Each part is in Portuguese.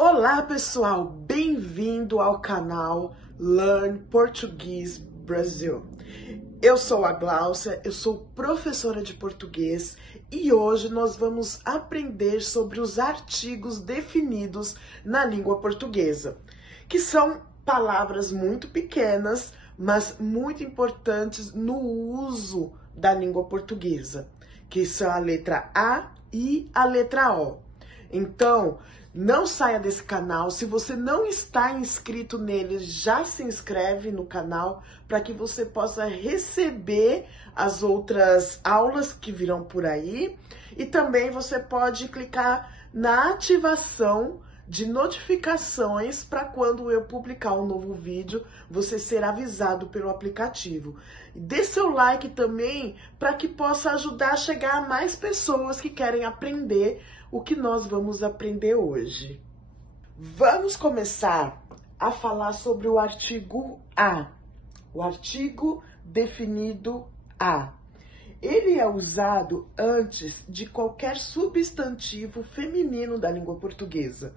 Olá, pessoal! Bem-vindo ao canal Learn Português Brasil. Eu sou a Gláucia, eu sou professora de português e hoje nós vamos aprender sobre os artigos definidos na língua portuguesa, que são palavras muito pequenas, mas muito importantes no uso da língua portuguesa, que são a letra A e a letra O. Então, não saia desse canal. Se você não está inscrito nele, já se inscreve no canal para que você possa receber as outras aulas que virão por aí. E também você pode clicar na ativação de notificações para quando eu publicar um novo vídeo, você ser avisado pelo aplicativo. Dê seu like também para que possa ajudar a chegar a mais pessoas que querem aprender o que nós vamos aprender hoje. Vamos começar a falar sobre o artigo A, o artigo definido A. Ele é usado antes de qualquer substantivo feminino da língua portuguesa,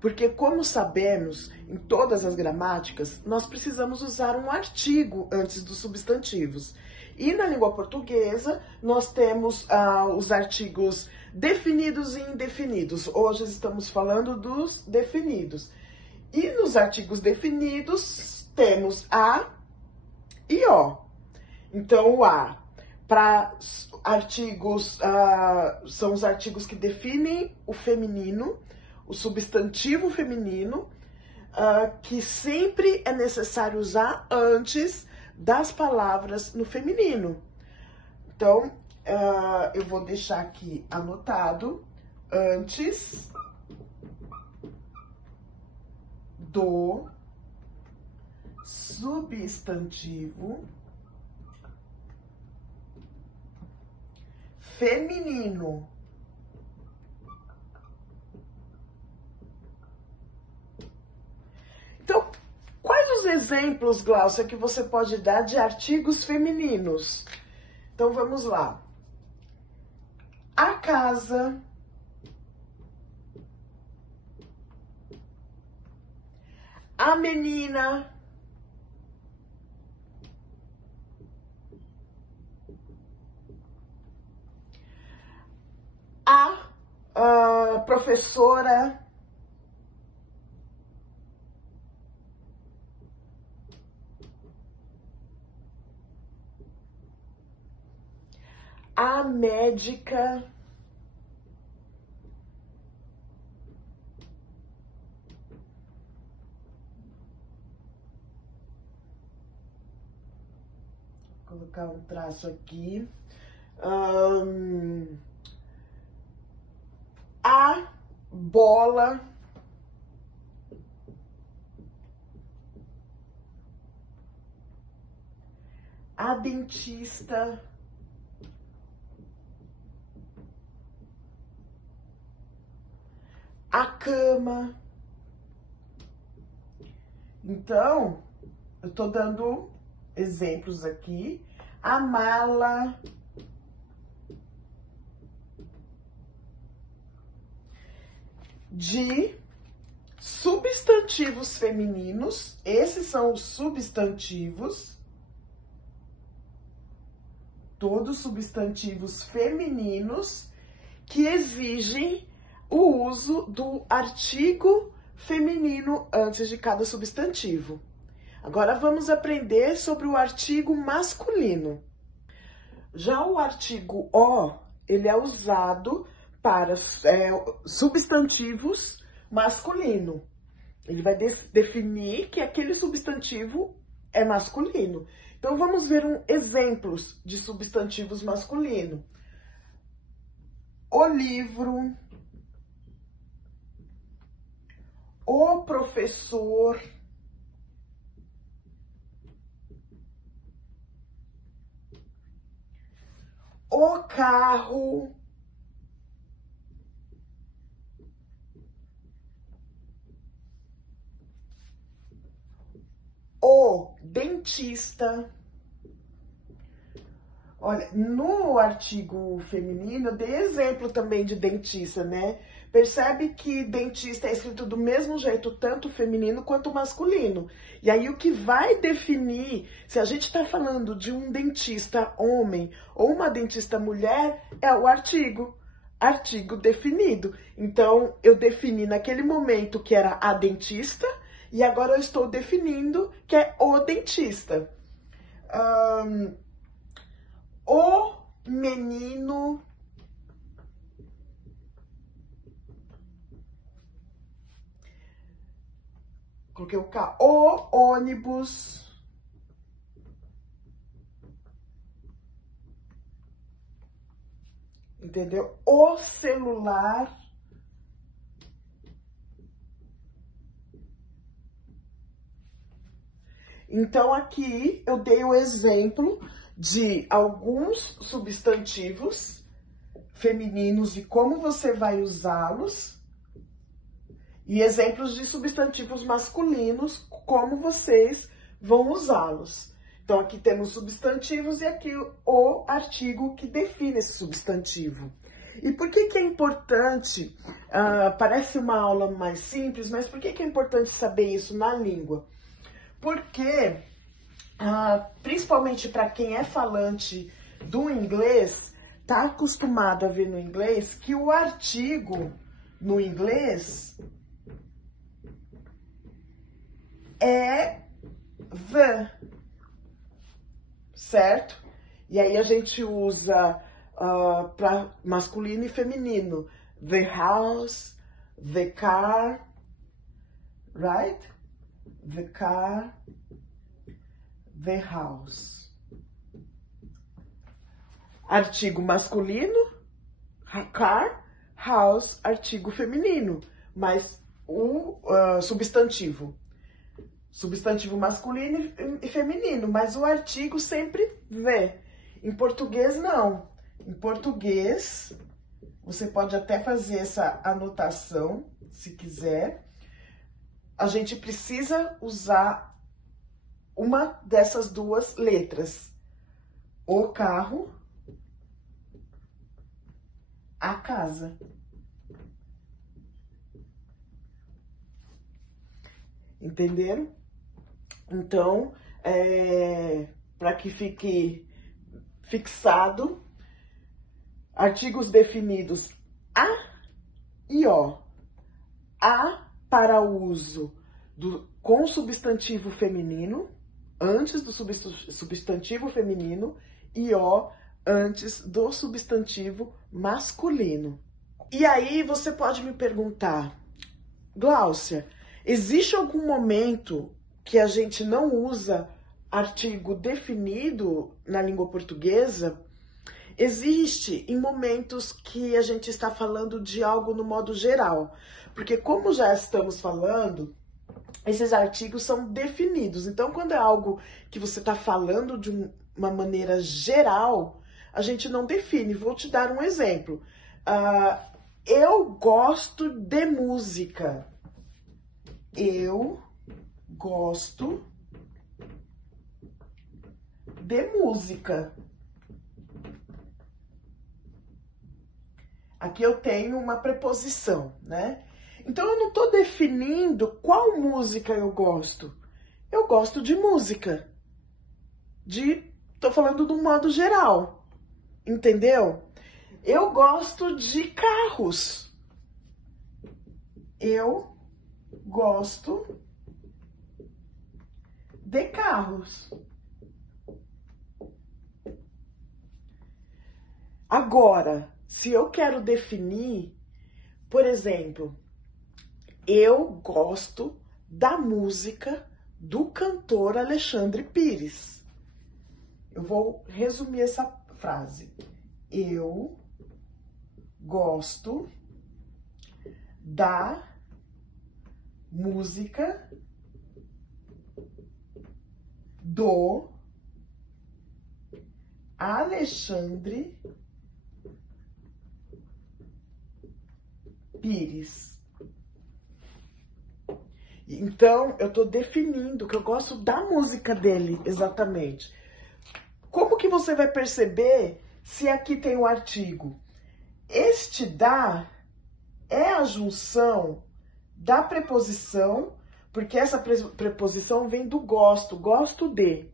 porque, como sabemos, em todas as gramáticas, nós precisamos usar um artigo antes dos substantivos. E na língua portuguesa, nós temos os artigos definidos e indefinidos. Hoje estamos falando dos definidos. E nos artigos definidos, temos A e O. Então, o A, para artigos, são os artigos que definem o feminino, o substantivo feminino, que sempre é necessário usar antes das palavras no feminino. Então, eu vou deixar aqui anotado, antes do substantivo feminino. Então, quais os exemplos, Gláucia, que você pode dar de artigos femininos? Então, vamos lá. A casa, a menina, a professora, a médica, vou colocar um traço aqui, a bola, a dentista, a cama. Então, eu tô dando exemplos aqui. A mala, de substantivos femininos. Esses são os substantivos, todos substantivos femininos que exigem o uso do artigo feminino antes de cada substantivo. Agora vamos aprender sobre o artigo masculino. Já o artigo O, ele é usado para substantivos masculino. Ele vai definir que aquele substantivo é masculino. Então, vamos ver exemplos de substantivos masculinos. O livro, o professor, o carro, o dentista, Olha, no artigo feminino, eu dei exemplo também de dentista, né? Percebe que dentista é escrito do mesmo jeito, tanto feminino quanto masculino. E aí o que vai definir se a gente está falando de um dentista homem ou uma dentista mulher é o artigo. Artigo definido. Então, eu defini naquele momento que era a dentista e agora eu estou definindo que é o dentista. O menino coloquei o K, o ônibus entendeu? O celular então aqui eu dei o exemplo de alguns substantivos femininos e como você vai usá-los, e exemplos de substantivos masculinos, como vocês vão usá-los. Então, aqui temos substantivos e aqui o artigo que define esse substantivo. E por que que é importante, parece uma aula mais simples, mas por que que é importante saber isso na língua? Porque, principalmente para quem é falante do inglês, está acostumado a ver no inglês que o artigo no inglês é the, certo? E aí a gente usa para masculino e feminino. The house, the car, right? The car, the house. Artigo masculino, car, house, artigo feminino. Mas o substantivo. Substantivo masculino e feminino, mas o artigo sempre the. Em português, não. Em português, você pode até fazer essa anotação, se quiser. A gente precisa usar uma dessas duas letras. O carro, a casa. Entenderam? Então, para que fique fixado, artigos definidos a e o. A para uso com substantivo feminino, antes do substantivo feminino, e o antes do substantivo masculino. E aí você pode me perguntar, Gláucia, existe algum momento que a gente não usa artigo definido na língua portuguesa? Existe em momentos que a gente está falando de algo no modo geral, porque como já estamos falando, esses artigos são definidos. Então, quando é algo que você está falando de uma maneira geral, a gente não define. Vou te dar um exemplo. Eu gosto de música. Eu gosto de música. Aqui eu tenho uma preposição, né? Então eu não estou definindo qual música eu gosto. Eu gosto de música. Tô falando do modo geral. Entendeu? Eu gosto de carros. Eu gosto de carros. Agora, se eu quero definir, por exemplo, eu gosto da música do cantor Alexandre Pires. Eu vou resumir essa frase. Eu gosto da música do Alexandre Pires. Então, eu tô definindo que eu gosto da música dele, exatamente. Como que você vai perceber se aqui tem o artigo? Este da é a junção da preposição, porque essa preposição vem do gosto, gosto de.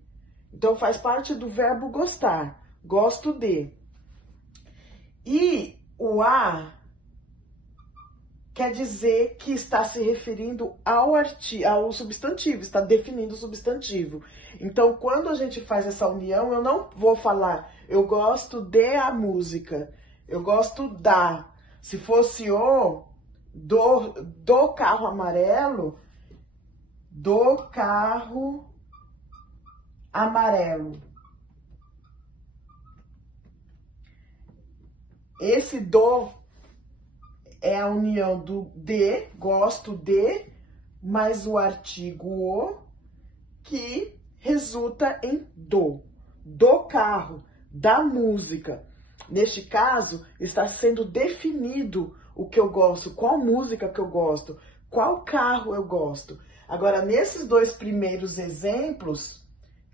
Então faz parte do verbo gostar, gosto de. E o a quer dizer que está se referindo ao substantivo, está definindo o substantivo. Então, quando a gente faz essa união, eu não vou falar, eu gosto de a música, eu gosto da. Se fosse do carro amarelo, do carro amarelo. Esse do é a união do de, gosto de, mais o artigo o, que resulta em do carro, da música. Neste caso, está sendo definido o que eu gosto, qual música que eu gosto, qual carro eu gosto. Agora, nesses dois primeiros exemplos,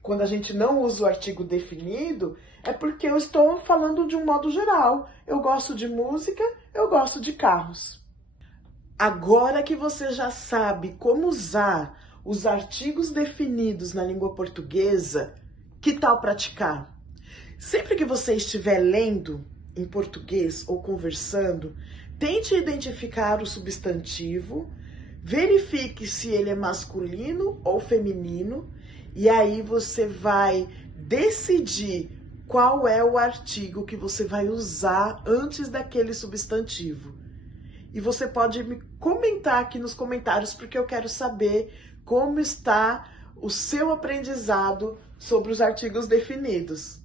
quando a gente não usa o artigo definido, é porque eu estou falando de um modo geral. Eu gosto de música, eu gosto de carros. Agora que você já sabe como usar os artigos definidos na língua portuguesa, que tal praticar? Sempre que você estiver lendo em português ou conversando, tente identificar o substantivo, verifique se ele é masculino ou feminino, e aí você vai decidir qual é o artigo que você vai usar antes daquele substantivo. E você pode me comentar aqui nos comentários, porque eu quero saber como está o seu aprendizado sobre os artigos definidos.